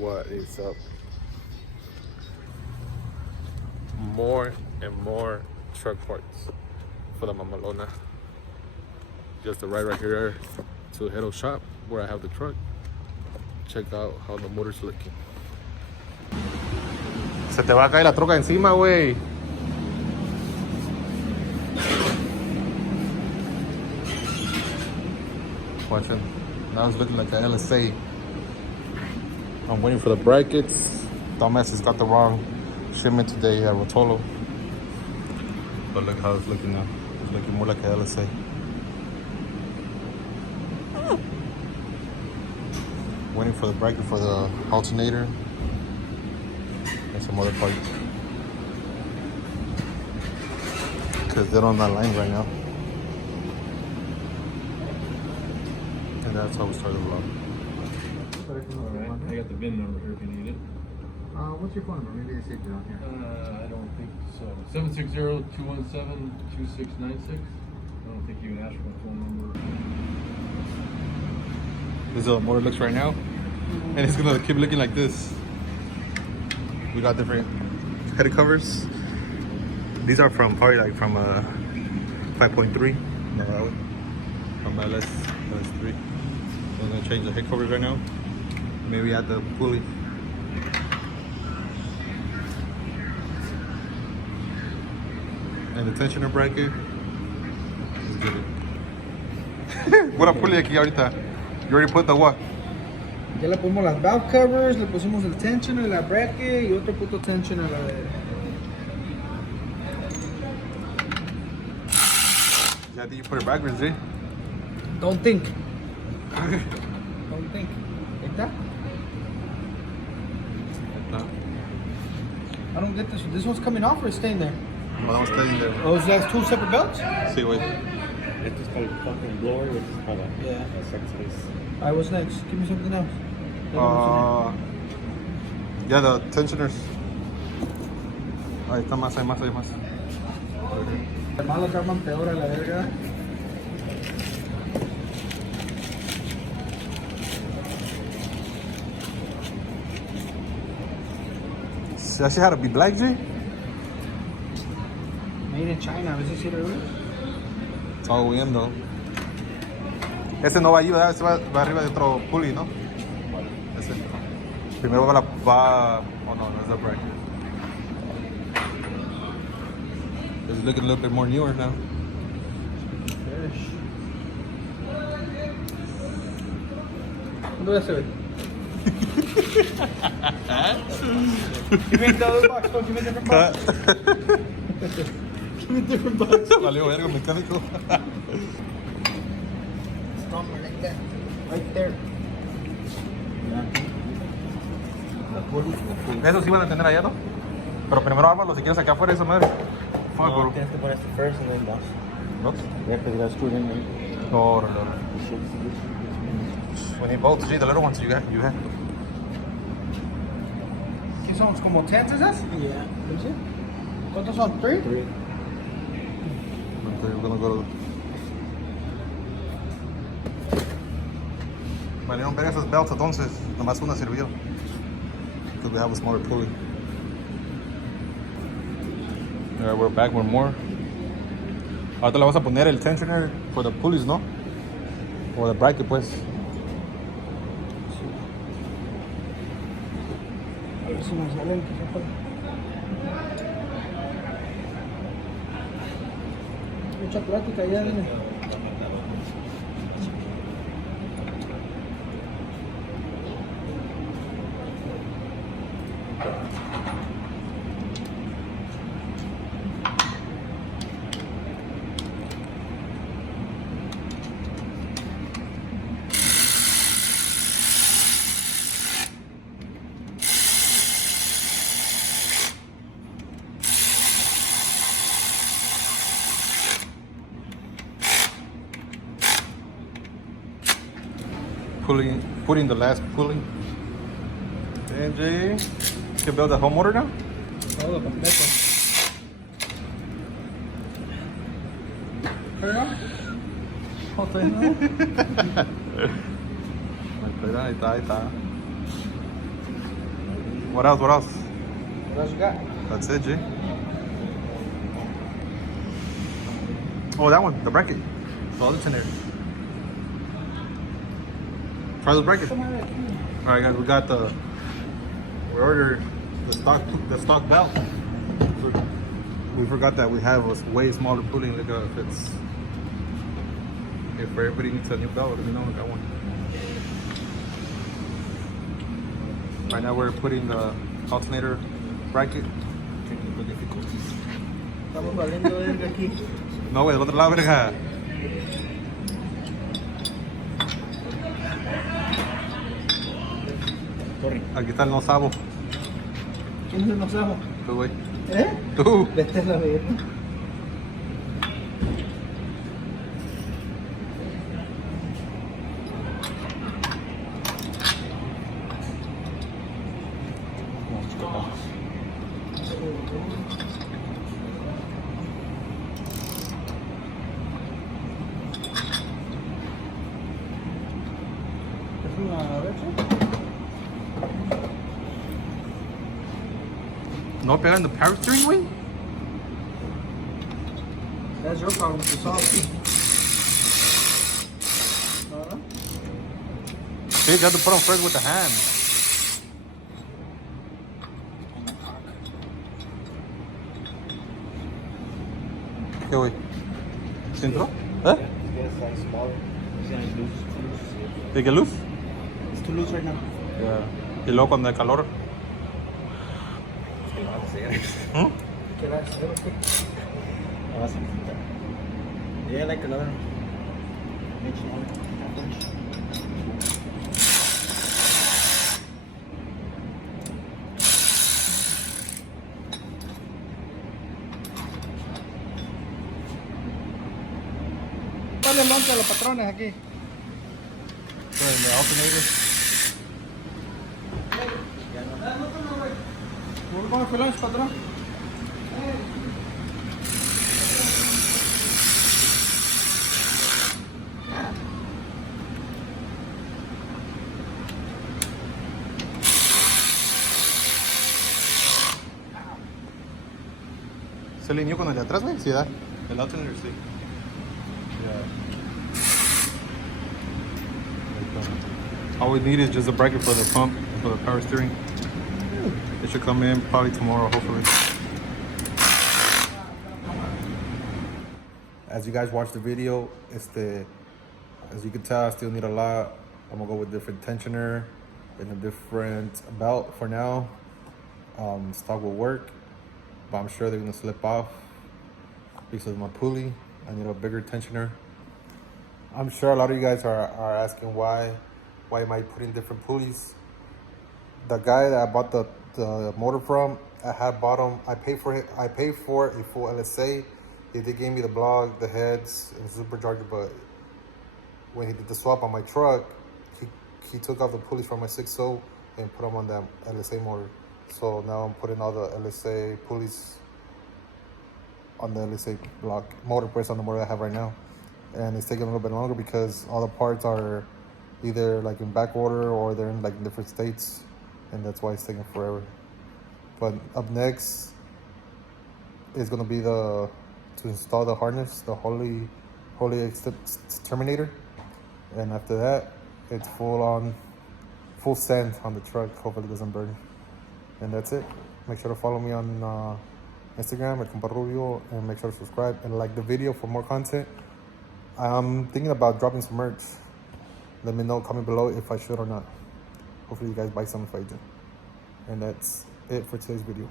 What is up? More and more truck parts for the Mamalona. Just to ride right here to Head Shop where I have the truck. Check out how the motor's looking. Se te va a caer la troca encima, güey. Watching. Now it's looking like a LSA. I'm waiting for the brackets. Dumbass has got the wrong shipment today at Rotolo. But look how it's looking now. It's looking more like a LSA. Waiting for the bracket for the alternator and some other parts. Because they're on that line right now. And that's how we started the vlog. Alright, I got the VIN number here if you need it. What's your phone number? Maybe they saved it on here. I don't think so. 760-217-2696. I don't think you can ask for my phone number. This is how the motor looks right now. And it's gonna keep looking like this. We got different head covers. These are from probably like from 5.3. From LS3. I'm gonna change the head covers right now. Maybe add the pulley. And the tensioner bracket. Let's get it. What a pulley aquí ahorita. You already put the what? Ya le pusimos las valve covers, le pusimos el tensioner, la bracket y otro puto tensioner a la de... Yeah, I think you put it backwards, eh? Don't think. Don't think. Like that? I don't get this. This one's coming off or it's staying there? No, that one's staying there. Oh, is that two separate belts? See, wait. It's just called fucking blower, which is called Yeah. a sex space. Alright, what's next? Give me something else. Yeah, the tensioners. Ahí está más, hay más. Hermano, que arman peor a la verga. That shit had to be black, G? Made in China, a veces sí lo veo. It's all OEM, though. Ese no va allí, ¿verdad? Ese va arriba de otro pulley, ¿no? Ese. Primero va... Oh, no, that's the bracket. It's looking a little bit more newer now. Fresh. ¿Cuánto voy a hacer? Give me another box, don't give me a different box. Give me a different box. Valió verga, mecánico. Stronger like that. Right there. Eso sí van a tener allá, ¿no? Pero primero ármalo si quieres acá afuera esa madre. Fuck, bro. Tienes que poner esto first and then box. Oops. Yeah, because you got screwed in there. No. We need both, G, the little ones you have. ¿Qué son? ¿Como 10 esas? Yeah. ¿Cuántos son? 3? Okay, we're gonna go to... Valieron ver esas belts entonces. Nomás una sirvió. Because we have a smaller pulley. Alright, we're back with more. Ahorita le vas a poner el tensioner for the pulleys, ¿no? O the bracket, pues. A ver si nos salen. Mucha plática ya, dime. Putting the last pulley. NJ, you can build the whole motor now? Todo completo. Turn on. Ahí está. What else? What else? What else you got? That's it, G. Oh, that one, the bracket. The alternator. Try the bracket. All right, guys, we ordered the stock belt. We forgot that we have a way smaller pulley. Look at if it's. If everybody needs a new belt, let me know. I got one. Right now we're putting the alternator bracket. Technical difficulties. Estamos valiendo verga aquí. No, güey, del otro lado, verga. Sorry. Aquí está el no sabo. ¿Quién es el nosabo? Tú, güey. ¿Eh? Tú. Vete a la verga. ¿Es una Versa? No pegan the power steering, güey. That's your problem to solve. No. Sí, you have to put them first with the hand. ¿Qué, güey? ¿Sí entró? ¿Eh? It's like smaller. It's gonna loose. ¿De qué luz? It's too loose right now. Y luego cuando hay calor. Es que lo vas a hacer. ¿Mm? ¿Qué era eso? Lo vas a necesitar. Yeah, like another. Much smaller. Dale lonche a los patrones aquí. The alternator. ¿Cómo comes el lunch, patrón? ¿Se alineó con el de atrás, güey? Sí, da. El alternator, sí. All we need is just a bracket for the pump, for the power steering. It should come in probably tomorrow, hopefully. As you guys watch the video, as you can tell, I still need a lot. I'm gonna go with different tensioner and a different belt for now. Stock will work, but I'm sure they're gonna slip off because of my pulley. I need a bigger tensioner. I'm sure a lot of you guys are asking why am I putting different pulleys. The guy that I bought the motor from, I had bought him. I paid for a full LSA. They gave me the block, the heads, and supercharger. But when he did the swap on my truck, he took off the pulleys from my 6.0 and put them on that LSA motor. So now I'm putting all the LSA pulleys on the LSA block motor press on the motor I have right now. And it's taking a little bit longer because all the parts are either like in back order or they're in like different states, and that's why it's taking forever. But up next is gonna be to install the harness, the Holy Terminator, and after that it's full send on the truck. Hopefully it doesn't burn. And that's it. Make sure to follow me on Instagram at Compa Rubio, and make sure to subscribe and like the video for more content. I'm thinking about dropping some merch. Let me know, comment below if I should or not. Hopefully you guys buy some if I do. And that's it for today's video.